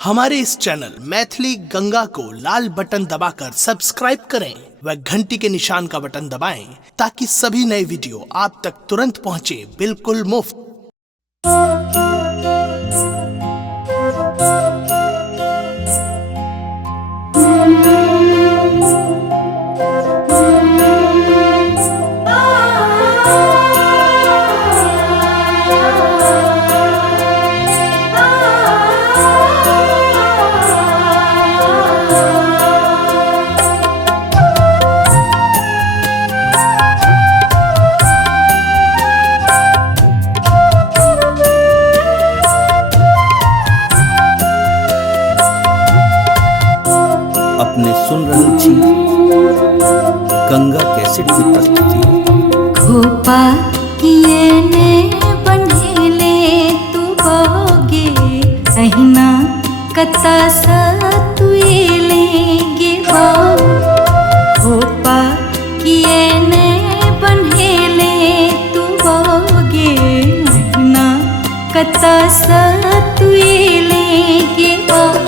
हमारे इस चैनल मैथिली गंगा को लाल बटन दबाकर सब्सक्राइब करें व घंटी के निशान का बटन दबाएं ताकि सभी नए वीडियो आप तक तुरंत पहुंचे बिल्कुल मुफ्त। अपने सुन रहल छी गंगा कैसेट की प्रस्तुति। खोपा किए ने बन्हेले तू बोगे अहिना कता सतुएले गे बाऊ। खोपा किए ने बन्हेले तू बोगे अहिना कता सतुएले गे बाऊ।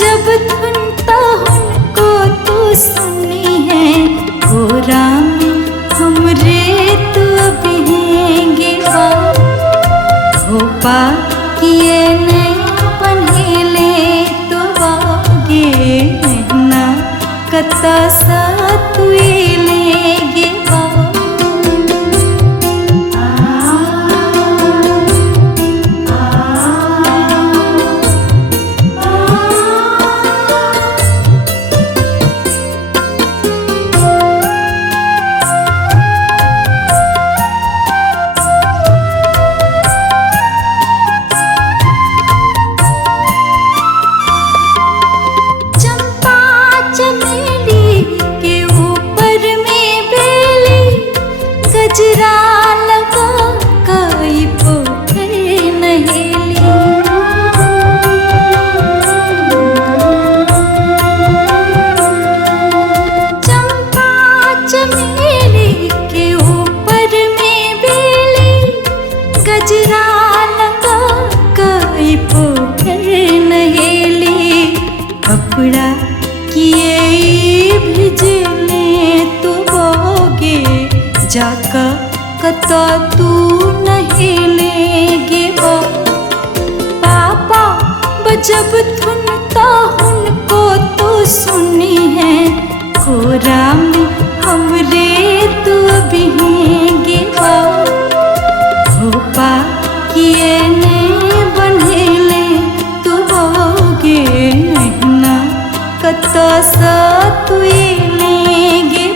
जब धुन तो उनको तू सुनी है गोरा में हमरे तू बिहेंगे खोपा किए ने बन्हेले तू बोगे नैना कता सतुएले गे कपड़ा किए भिजले तू बोगे जाका कता तू नहेले गे पापा बजब धुन तो उनको तू सुनी है कोरा में हमरे तू बिहेंगे खोपा किए ने बन्हेले तू बोगे कता सतुएले गे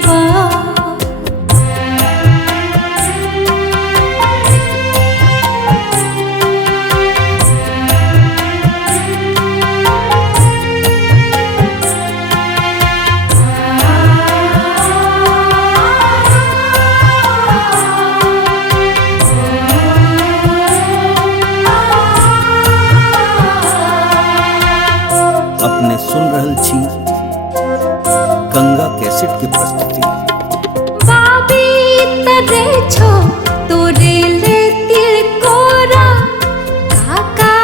अपने सुन रहल छी गंगा कैसेट की प्रस्तुति। बाबी तरे छो तोरे ले तिल कोरा काका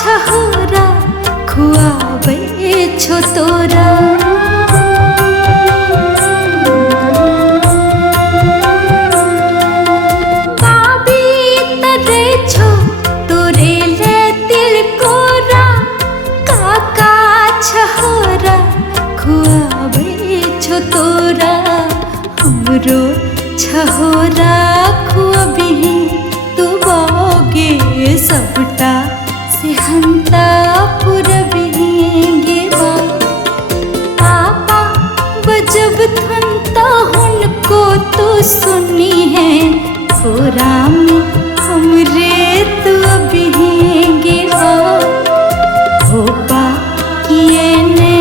छहोरा खुआबे छो तोरा। बाबी तरे छो तोरे ले तिल कोरा काका छहोरा खुआबे छो तोरा। हमरो छहोरा खुआबी तू बोगे सबटा सेहंता पुरबेंगे पापा बजब धुन तो उनको तू सुनी है गोरा में हमरे तू बिहेंगे खोपा किए ने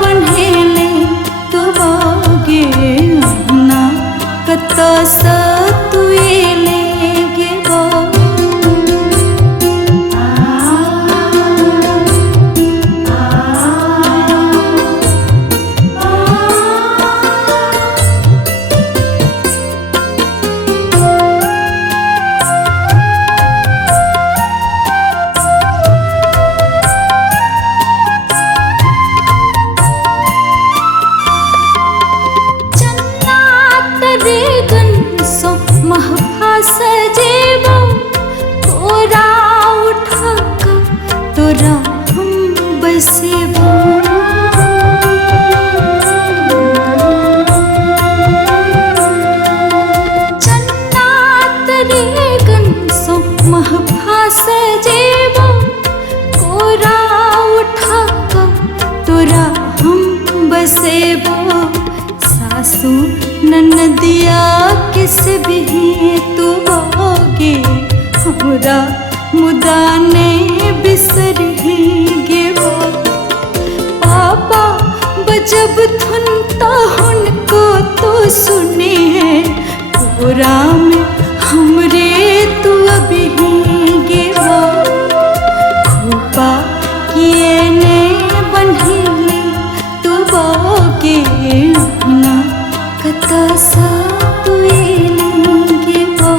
बन्हेले तू बोगे ना कता तोरा हम बसेबो। जन्नत रे गंसो महभास जेबो, कोरा उठा क तोरा हम बसेबो। सासू ननदिया किस भी तू बोगे, हमरा मुदाने बिसर ही गेबो। पापा बजब धुन तो हुनको तो सुने है, कोरा में हमरे तू अभी गेबो। खूबा किए ने बन्हिले तू बोगे, ना कतसा तू गेबो।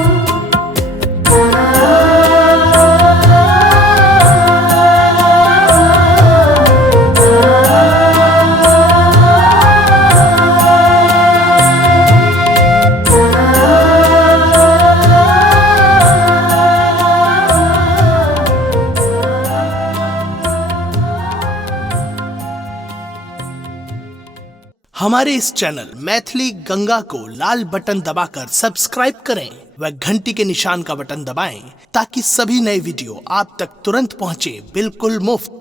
हमारे इस चैनल मैथिली गंगा को लाल बटन दबाकर सब्सक्राइब करें व घंटी के निशान का बटन दबाएं ताकि सभी नए वीडियो आप तक तुरंत पहुंचे बिल्कुल मुफ्त।